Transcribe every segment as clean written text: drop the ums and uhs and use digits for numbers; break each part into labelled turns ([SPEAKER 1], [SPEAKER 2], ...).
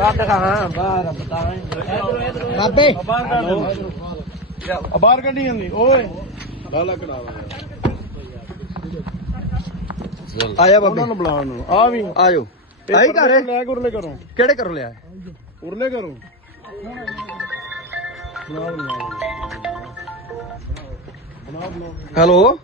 [SPEAKER 1] ਬਾਬੇ
[SPEAKER 2] ਬਾਹਰ ਕੱਢੀ ਜਾਂਦੀ ਓਏ ਬਾਲਾ ਕਢਾ
[SPEAKER 1] ਆਇਆ ਬਾਬੇ
[SPEAKER 2] ਉਹਨਾਂ ਨੂੰ ਬੁਲਾਉਣ ਨੂੰ ਆ ਵੀ
[SPEAKER 1] ਆਜੋ ਆਈ ਘਰ ਹੈ
[SPEAKER 2] ਲੈ ਉਰਲੇ ਕਰੋ
[SPEAKER 1] ਕਿਹੜੇ ਘਰੋਂ ਲਿਆ
[SPEAKER 2] ਉਰਲੇ ਕਰੋ
[SPEAKER 1] ਹੈਲੋ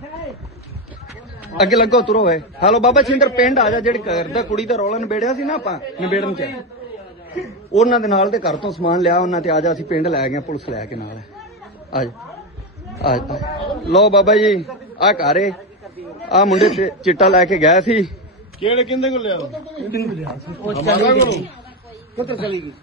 [SPEAKER 1] ਅੱਗੇ ਲੱਗੋ ਤੁਰੋ ਵੇ ਹੈਲੋ ਬਾਬਾ ਸਿੰਦਰ ਪਿੰਡ ਆ ਜਾ ਜਿਹੜੀ ਘਰ ਦਾ ਕੁੜੀ ਦਾ ਰੌਲਾ ਨਿਬੇੜਿਆ ਸੀ ਨਾ ਆਪਾਂ ਨਿਬੇੜਨ ਚ ਉਹਨਾਂ ਦੇ ਨਾਲ ਦੇ ਘਰ ਤੋਂ ਸਮਾਨ ਲਿਆ ਉਹਨਾਂ ਤੇ ਆ ਜਾ ਅਸੀਂ ਪਿੰਡ ਲੈ ਗਏ ਪੁਲਿਸ ਲੈ ਕੇ ਨਾਲ ਆ ਜਾ ਲੋ ਬਾਬਾ ਜੀ ਆ ਘਰੇ ਆ ਮੁੰਡੇ ਤੇ ਚਿੱਟਾ ਲੈ ਕੇ ਗਿਆ ਸੀ
[SPEAKER 2] ਕਿਹੜੇ ਕਿੰਦੇ ਕੋਲ ਲਿਆ
[SPEAKER 1] ਕਿੱਥੇ ਚਲੀ ਗਈ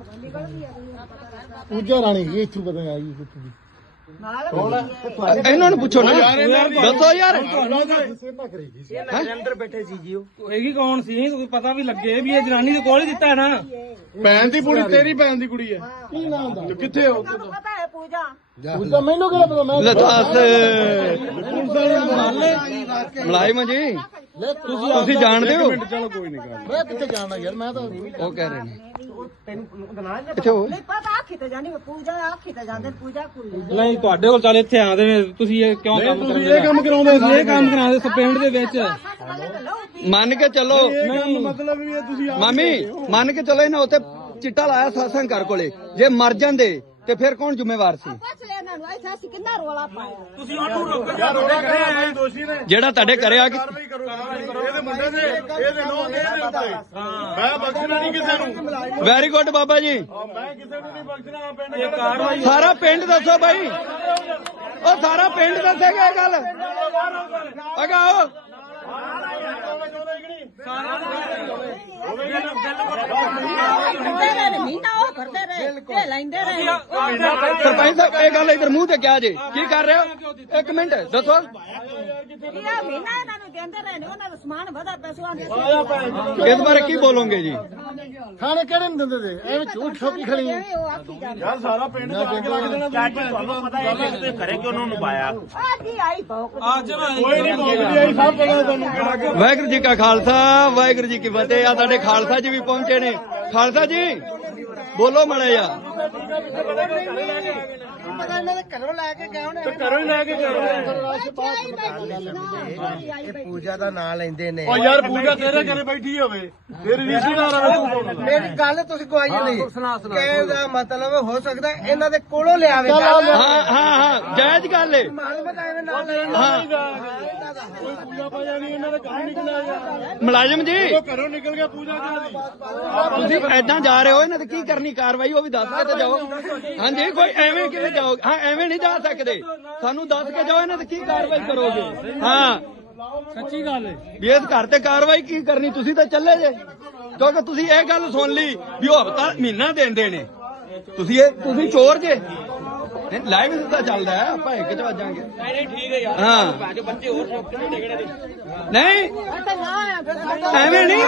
[SPEAKER 2] ਪੂਜਾ ਰਾਣੀ ਇਹ ਇੱਥੋਂ ਪਤਾ ਨਹੀਂ ਆਈ ਕਿੱਥੋਂ ਦੀ
[SPEAKER 1] ਇਹਨਾਂ ਨੂੰ ਪੁੱਛੋ ਨਾ ਦੱਸੋ ਯਾਰ
[SPEAKER 3] ਅੰਦਰ ਬੈਠੇ ਸੀ ਜੀ ਉਹ ਇਹੀ ਕੌਣ ਸੀ ਕੋਈ ਪਤਾ ਵੀ ਲੱਗੇ ਵੀ ਇਹ ਜਨਾਨੀ ਦੇ ਕੋਲ ਹੀ ਦਿੱਤਾ ਹੈ ਨਾ
[SPEAKER 2] ਭੈਣ ਦੀ ਕੁੜੀ ਤੇਰੀ ਭੈਣ ਦੀ ਕੁੜੀ ਹੈ ਕੀ ਨਾਮ ਦਾ ਕਿੱਥੇ ਹੋ
[SPEAKER 4] ਪਤਾ ਹੈ ਪੂਜਾ
[SPEAKER 2] ਪੂਜਾ ਮੈਨੂੰ ਕਿਹੜਾ ਪਤਾ ਮੈਂ
[SPEAKER 1] ਦੱਸ ਮੁਲਾਇਮ ਜੀ ਤੁਸੀਂ ਜਾਣਦੇ ਹੋ
[SPEAKER 2] ਚਲੋ ਕੋਈ ਨਹੀਂ ਮੈਂ ਕਿੱਥੇ ਜਾਣਾ ਯਾਰ ਮੈਂ ਤਾਂ
[SPEAKER 1] ਉਹ ਕਹਿ ਰਹੇ ਨੇ ਕਿੱਥੇ ਹੋ
[SPEAKER 4] ਨਹੀਂ ਪਤਾ ਆਖੀ ਤੇ ਜਾਣੀ ਪੂਜਾ ਆਖੀ ਤੇ ਜਾਂਦੇ ਪੂਜਾ ਕੁੜੀ
[SPEAKER 3] ਨਹੀਂ ਤੁਹਾਡੇ ਕੋਲ ਚੱਲ ਇੱਥੇ ਆਦੇ ਨੇ ਤੁਸੀਂ ਇਹ ਕਿਉਂ ਕੰਮ
[SPEAKER 2] ਤੁਸੀਂ ਇਹ ਕੰਮ ਕਰਾਉਂਦੇ ਸੀ
[SPEAKER 3] ਇਹ ਕੰਮ ਕਰਾਉਂਦੇ ਸੀ ਪਿੰਡ ਦੇ ਵਿੱਚ
[SPEAKER 1] ਮੰਨ ਕੇ ਚੱਲੋ
[SPEAKER 2] ਮਤਲਬ ਵੀ ਇਹ ਤੁਸੀਂ
[SPEAKER 1] ਮਾਮੀ ਮੰਨ ਕੇ ਚੱਲੋ ਇਹਨਾਂ ਉੱਤੇ ਚਿੱਟਾ ਲਾਇਆ ਸਾਸੰਗ ਘਰ ਕੋਲੇ ਜੇ ਮਰ ਜਾਂਦੇ ਤੇ ਫਿਰ ਕੌਣ ਜ਼ਿੰਮੇਵਾਰ ਸੀ
[SPEAKER 4] ਪੁੱਛ ਲੈ ਇਹਨਾਂ ਨੂੰ ਇੱਥੇ ਅਸੀਂ ਕਿੰਨਾ ਰੋਲਾ ਪਾਇਆ
[SPEAKER 3] ਤੁਸੀਂ ਉਹਨੂੰ ਰੋਕੋ
[SPEAKER 2] ਯਾਰ ਉਹਦਾ ਕਰਿਆ ਦੋਸ਼ੀ ਨੇ
[SPEAKER 1] ਜਿਹੜਾ ਤੁਹਾਡੇ ਘਰੇ ਆ ਕੇ
[SPEAKER 2] ਕਾਰਵਾਈ ਕਰੋ ਇਹਦੇ ਮੁੰਡੇ ਦੇ ਇਹਦੇ ਨੌ ਦੇ ਉੱਤੇ ਮੈਂ ਬਖਸ਼ਣਾ ਨਹੀਂ ਕਿਸੇ ਨੂੰ
[SPEAKER 1] ਵੈਰੀ ਗੁੱਡ ਬਾਬਾ ਜੀ
[SPEAKER 2] ਮੈਂ ਕਿਸੇ ਨੂੰ ਨਹੀਂ ਬਖਸ਼ਣਾ ਪਿੰਡ
[SPEAKER 3] ਇਹ ਕਾਰਵਾਈ
[SPEAKER 1] ਸਾਰਾ ਪਿੰਡ ਦੱਸੋ ਬਾਈ ਉਹ ਸਾਰਾ ਪਿੰਡ ਦੱਸੇਗਾ ਇਹ ਗੱਲ ਅਗਾਓ
[SPEAKER 4] ਕਰਦੇ ਰਹੇ ਮਹੀਨਾ ਉਹ ਕਰਦੇ ਰਹੇ ਇਹ ਲੈਂਦੇ ਰਹੇ
[SPEAKER 1] ਸਰਪੰਚ ਸਾਹਿਬ ਇਹ ਗੱਲ ਇਧਰ ਮੂੰਹ ਤੇ ਕਿਹਾ ਜੇ ਕੀ ਕਰ ਰਹੇ ਹੋ ਇੱਕ ਮਿੰਟ ਦੱਸੋ
[SPEAKER 4] ਇਹ ਮਹੀਨਾ ਇਹਨਾਂ ਨੂੰ ਦਿੰਦੇ ਰਹੇ ਨੇ ਉਹਨਾਂ ਦਾ ਸਮਾਨ ਵਧਾ ਪੈਸਾ ਆਂਦੇ
[SPEAKER 1] ਇਸ ਬਾਰੇ ਕੀ ਬੋਲੋਗੇ ਜੀ
[SPEAKER 2] ਖਾਣੇ ਕਿਹੜੇ ਨੂੰ ਦਿੰਦੇ ਤੇ ਐਵੇਂ ਝੂਠ ਠੋਕੀ ਖੜੀ ਹੈ
[SPEAKER 4] ਉਹ ਆਖੀ ਜਾਂਦੇ
[SPEAKER 2] ਯਾਰ ਸਾਰਾ ਪਿੰਡ ਜਾ ਕੇ ਲੱਗ ਦੇਣਾ
[SPEAKER 3] ਤੁਹਾਨੂੰ ਪਤਾ ਹੈ ਕਿ ਘਰੇ ਕਿਉਂ ਉਹਨੂੰ ਪਾਇਆ
[SPEAKER 4] ਅੱਜ ਹੀ ਆਈ ਭੌਂਕ
[SPEAKER 3] ਅੱਜ
[SPEAKER 2] ਕੋਈ ਨਹੀਂ ਬੋਲਦੀ ਆਈ ਸਭ ਪਤਾ ਤੁਹਾਨੂੰ ਕਿਹੜਾ
[SPEAKER 1] ਵਾਹਿਗੁਰੂ ਜੀ ਕਾ ਖਾਲਸਾ ਵਾਹਿਗੁਰੂ ਜੀ ਕੀ ਫਤਿਹ ਆ ਸਾਡੇ ਖਾਲਸਾ ਜੀ ਵੀ ਪਹੁੰਚੇ ਨੇ ਖਾਲਸਾ ਜੀ ਬੋਲੋ ਮੜੇ ਜਾ
[SPEAKER 2] ਘਰੋਂ ਹੀ ਲੈ ਕੇ
[SPEAKER 5] ਪੂਜਾ ਦਾ ਨਾਂ ਲੈਂਦੇ ਨੇ
[SPEAKER 2] ਓ ਯਾਰ ਪੂਜਾ ਤੇਰੇ ਘਰੇ ਬੈਠੀ ਹੋਵੇ ਤੇਰੀ ਰਿਸ਼ਤੇਦਾਰ ਆਵੇ ਤੂੰ ਕੌਣ
[SPEAKER 5] ਮੇਰੀ ਗੱਲ ਤੁਸੀਂ ਗਵਾਈ ਨਹੀਂ ਕਹਿਣ ਦਾ ਮਤਲਬ ਹੋ ਸਕਦਾ ਇਹਨਾਂ ਦੇ ਕੋਲੋਂ ਲਿਆਵੇ
[SPEAKER 1] ਹਾਂ ਜਾਇਜ਼ ਗੱਲ ਏ
[SPEAKER 5] ਮਾਲੂਮ ਐਵੇਂ ਨਾ
[SPEAKER 2] ਕੋਈ ਪੂਜਾ ਪਾਇਆ ਨਹੀਂ ਇਹਨਾਂ ਦਾ ਕੰਮ ਨਿਕਲਿਆ ਯਾਰ
[SPEAKER 1] ਮੁਲਾਜ਼ਮ ਜੀ
[SPEAKER 2] ਉਹ ਘਰੋਂ ਨਿਕਲ ਗਿਆ ਪੂਜਾ ਦੀ
[SPEAKER 1] ਤੁਸੀਂ ਐਦਾਂ ਜਾ ਰਹੇ ਹੋ ਇਹਨਾਂ ਤੇ ਕੀ ਕਰਨੀ ਕਾਰਵਾਈ ਉਹ ਵੀ ਦੱਸ ਕੇ ਤੇ ਜਾਓ ਹਾਂਜੀ ਕੋਈ ਐਵੇਂ ਕਿਵੇਂ ਜਾਓ ਹਾਂ ਐਵੇਂ ਨਹੀਂ ਜਾ ਸਕਦੇ ਸਾਨੂੰ ਦੱਸ ਕੇ ਜਾਓ ਇਹਨਾਂ ਤੇ ਕੀ ਕਾਰਵਾਈ ਕਰੋਗੇ ਹਾਂ
[SPEAKER 3] ਸੱਚੀ ਗੱਲ ਹੈ
[SPEAKER 1] ਵੀ ਇਸ ਘਰ ਤੇ ਕਾਰਵਾਈ ਕੀ ਕਰਨੀ ਤੁਸੀਂ ਤਾਂ ਚੱਲੇ ਜੇ ਕਿਉਂਕਿ ਤੁਸੀਂ ਇਹ ਗੱਲ ਸੁਣ ਲਈ ਵੀ ਉਹ ਹਫਤਾ ਮਹੀਨਾ ਦਿੰਦੇ ਨੇ ਤੁਸੀਂ ਚੋਰ ਜੇ ਲਾਈਵ ਸਿੱਧਾ ਚੱਲਦਾ ਹੈ ਆਪਾਂ ਇੱਕ ਚ ਵੱਜਾਂਗੇ
[SPEAKER 3] ਨਹੀਂ ਠੀਕ ਹੈ ਯਾਰ
[SPEAKER 1] ਹਾਂ
[SPEAKER 3] ਬੱਚੇ ਹੋਰ ਸ਼ੌਕ ਨਹੀਂ ਡੇਗਣੇ ਦੇ
[SPEAKER 1] ਨਹੀਂ ਐਵੇਂ ਨਹੀਂ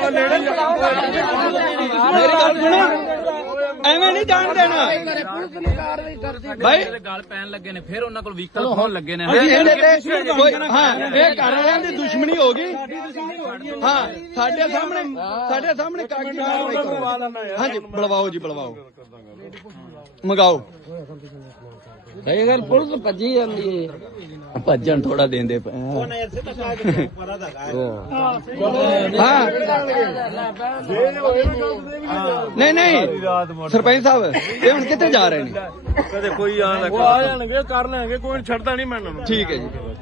[SPEAKER 1] ਮੇਰੀ ਗੱਲ ਸੁਣੋ ਐਵੇਂ ਨਹੀਂ ਜਾਣ ਦੇਣਾ ਭਾਈ
[SPEAKER 3] ਗੱਲ ਪੈਣ ਲੱਗੇ ਨੇ ਫਿਰ ਉਹਨਾਂ ਕੋਲ ਵਹੀਕਲ ਹੋਣ ਲੱਗੇ ਨੇ
[SPEAKER 1] ਇਹਦੇ ਤੇ ਕੋਈ ਹਾਂ ਇਹ ਘਰ ਵਾਲਿਆਂ ਦੀ ਦੁਸ਼ਮਣੀ ਹੋ ਗਈ ਹਾਂ ਸਾਡੇ ਸਾਹਮਣੇ ਕਾਗਜ਼ੀ ਕਾਰਵਾਈ ਕਰੋ ਹਾਂਜੀ ਬੁਲਵਾਓ ਜੀ ਬੁਲਵਾਓ ਮੰਗਾਓ ਸਹੀ ਗੱਲ ਪੁਲਿਸ ਭੱਜੀ ਜਾਂਦੀ ਹੈ ਭੱਜਣ ਥੋੜਾ ਦੇਂਦੇ ਪਏ ਹਾਂ ਨਹੀਂ ਸਰਪੰਚ ਸਾਹਿਬ ਇਹ ਹੁਣ ਕਿੱਥੇ ਜਾ ਰਹੇ ਨੇ
[SPEAKER 2] ਕਦੇ ਕੋਈ ਆ ਜਾਣਗੇ ਕਰ ਲੈਣਗੇ ਕੋਈ ਛੱਡਦਾ ਨਹੀਂ ਮੈਨੂੰ
[SPEAKER 1] ਠੀਕ ਹੈ ਜੀ